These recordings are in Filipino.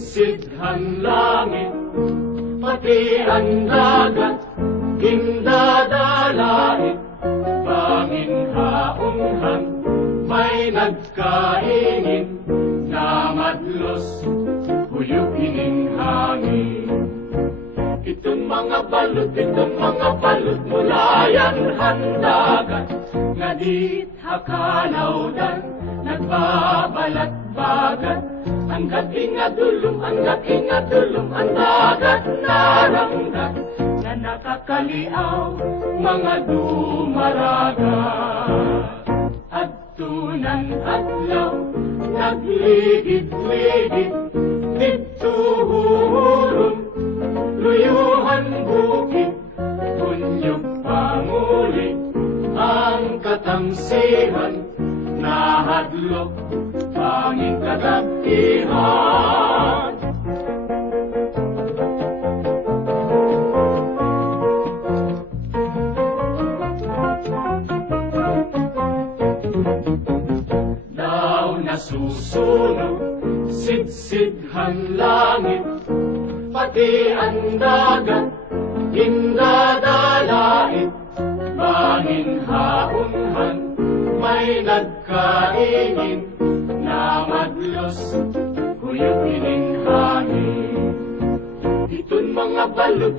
Sidsidhan langit, pati ang dagat, hindadalait, bangin haunghan, may nagkaingin, na madlos, huyog ining hangin. Itong mga balot mula yan handagat, nga dit hakalawdan, nagbabalat-bagat, hanggat ingadulong, ang dagat naranggat, na nakakaliaw, mga dumaragat. Adtunan adlaw, nagligid-ligid, dituhuron, luyuhan bukid, kunyog pangulit, ang katamsihan, nahadlok, panging kadapihan. Daw nasusunog, sidsidhan langit, pati ang dagat, hindadalait, bangin haunhan, may nagkaingin, na madlos, huyog ining hangin. Itong mga balot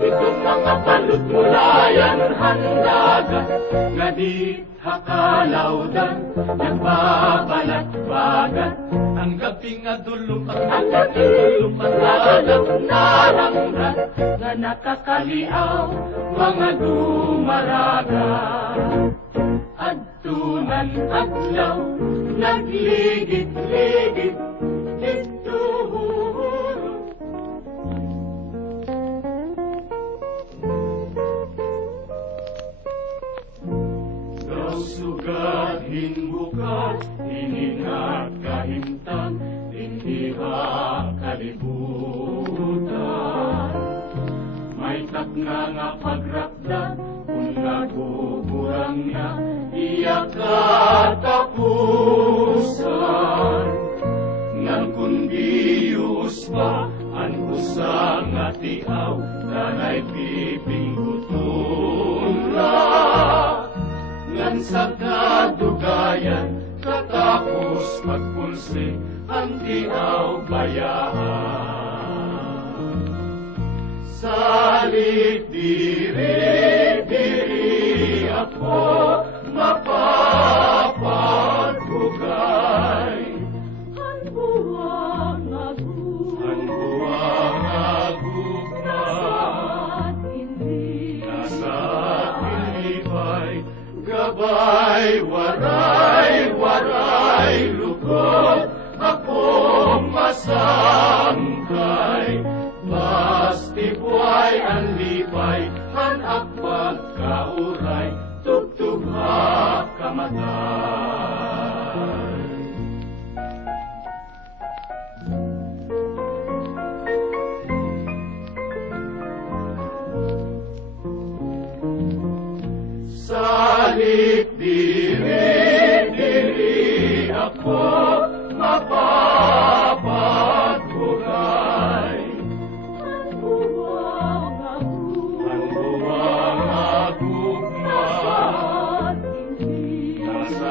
mula yan handagat, nga di hakalawdan, nagbabalat-bagat, ang gabing adulong, ang dagat naranggat, nga nakakaliaw, mga dumaragat. Adtunan adlaw, nagligid-ligid, dituhuron. Daw sugad hinbukat, hiningat kahimtang, hindi kalibutan. May takna nga pagrakdan, kung naguburang niya, iya katapusan. Ngan kundi usba, an usang atiaw, tanay pipingutun la. Ngan sa kadugayan, katapos pagpulsi, ang tiaw bayaan. Salit diri ako, mapapagugay. Ang buwang agugma, nasa't ilibay, gabay, waray, lukot, akong masangkay. Basti buhay ang lipay, hanak pagkauray, tugtugha kamatay. Salit diri ako, mapapagugay. Ang buwang agugma, nasa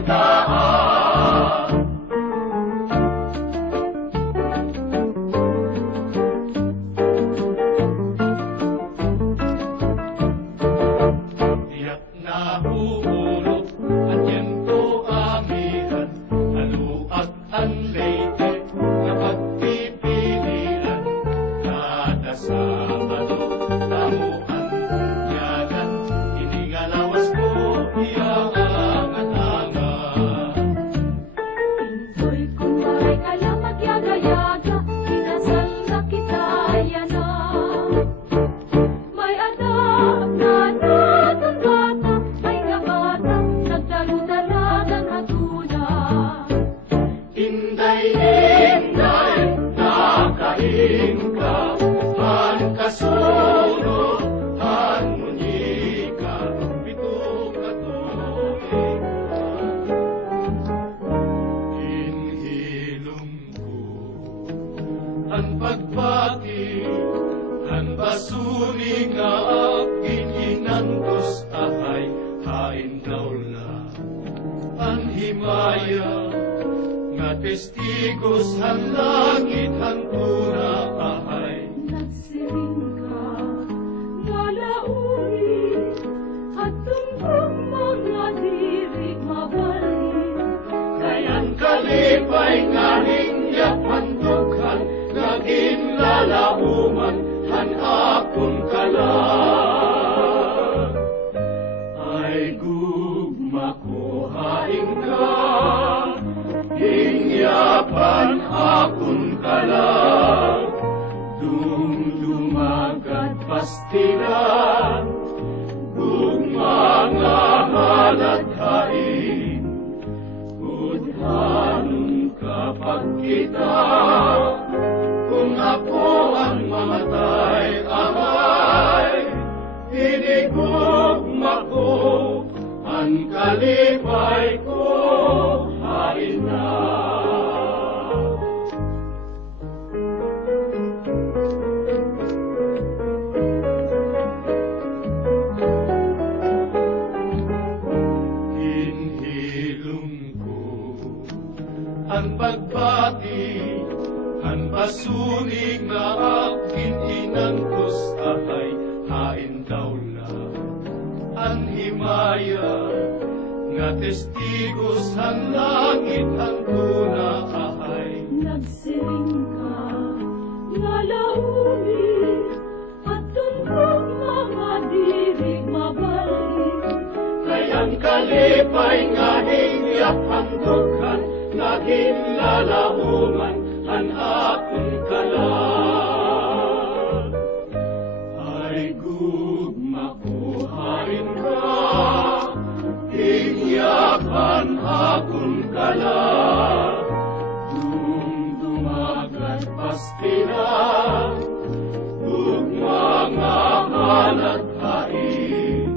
pakitaan. Tiyak na huulog at yento amihan, alo at anlete na pagpipilian. Kada Sabado, tamuan, yagan, iningalawas ko, iangat-angat. Insoy kunwari kaya magyaga-yaga, inasal na kita yana. May anak na natang bata, may kabata, nagdalo-dalagang hatula. Inday, inday, nakaingka, han kasunod, han munika, pito katuig. Hinhilom ko, han pagpati, han basuni nga aking inantos ahay, hain daula, han himaya, nga testigos han langit han tuna ahay. Nagsiring ka, ngalauli, at tumbang mga dirig mabalik. Kayan kalipay nga hingyap han dughan, naging lalauman han akon kalag. Ay gugma ko haing ka, hingyapan akon kalag. Dumdumagat pastilan, gugma nga halathain. Udhanon kapag kita, kung ako ang mamatay, amay, hinigugma ko, ang kalipay ko, hain na. Hinhilom ko, ang pagbati, ang pasunig na akin inantos ahay, hain daula, ang himaya, nga testigos ang langit ang tuna ahay. Nagsiring ka, ngalauli, at tumbang mga dirig mabalik. Kayang kalipay nga hingyap ang dughan, naging lalauman ang akong kalag. Ay gugma ko hain ka, hingyapan akong kalag. Dumdumagan pastilan, gugma nga halathain.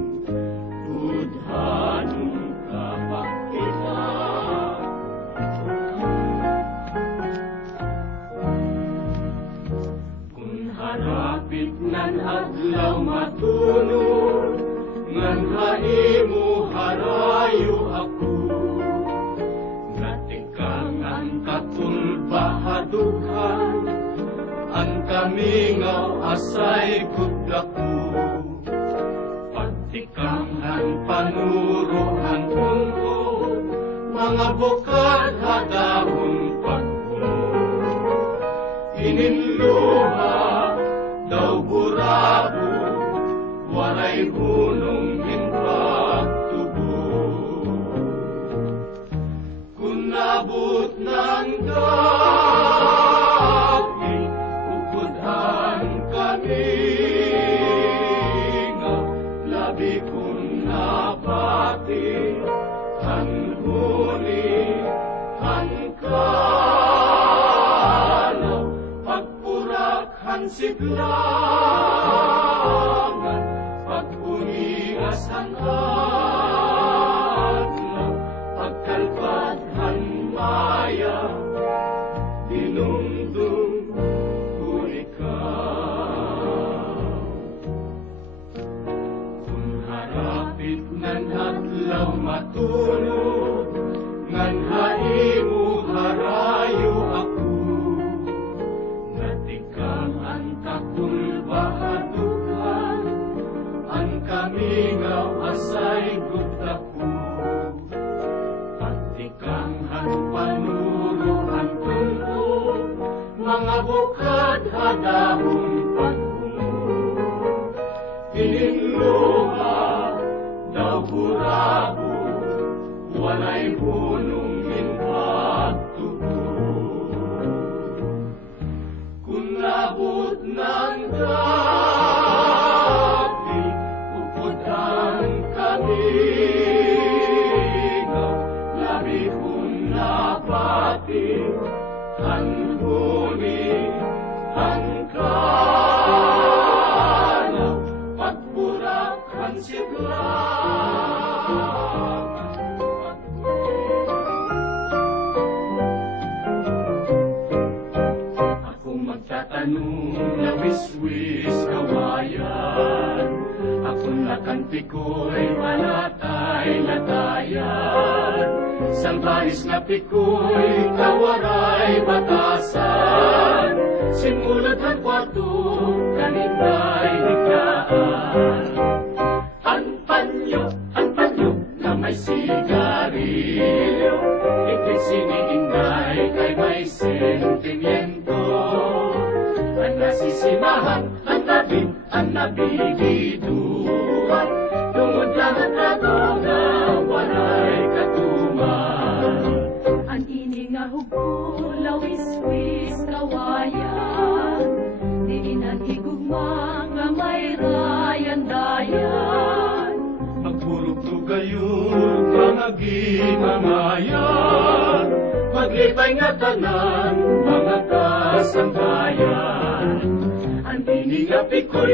Udhanon kapag kita, kung harapit nan adlaw matunod, ngan haimo harayo ako. Natikang ang katulbahadughan, ang kamingaw asay gudako. Pagtikang ang panuruhan tungkol, mga bukal hadahon pagpuno. Ininluha daw burabo, waray hunong hinpagtubo. Kung nabot ng gabi, ukudhan kami nga, labi kong napati, han huli, han kalaw, pagpurak han siglangan, pag-unias han adlaw, pagkalpad han maya, dinumdum ko ikaw. Kung harapit nan adlaw matulog, dahon pag-ungo. Tinluha daw hurabo, walay punong minpagtubo. Kung nabot ng gabi, upod ang kamingaw, labi kong napati, ang huni, ang kanaw, pagpurak ang siglang. Ako magtatanong na wiswis kawayan, ako nakantiko'y malatay-latayan. Salbaris na piko'y kawaray batasan, simulot ang kwarto, kaninda'y higlaan. Ang panyo na may sigarilyo, ikay siniingay kay may sentimiento. Ang nasisimahan, ang labing, ang nabibiduan, tungod lang ang rato na walay katuman. Ang ini nga hugula, wis-wis kawayan, diin ang higugma nga may rayan-dayan. Magpurog tugayog, mga ginangayan, maglibay nga tanan, mga kasambayan. Ang ini nga pikoy,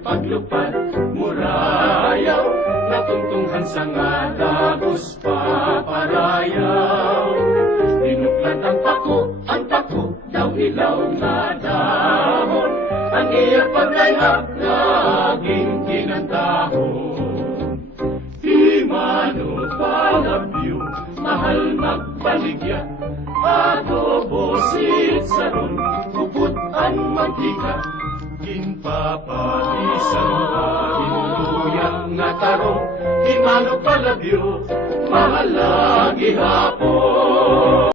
paglupad, murayaw, natungtunghan sa nga lagos paparayaw. Dinuklat ang pako, daw ilaw nga dahon, ang iya paglayhap laging ginandahon. Di mano palabyo, mahal magbaligya, adobo sitsaron, kupot ang mantika, ginpapalisan hinluyang nga taro, di mano palabyo, mahal lagi hapon.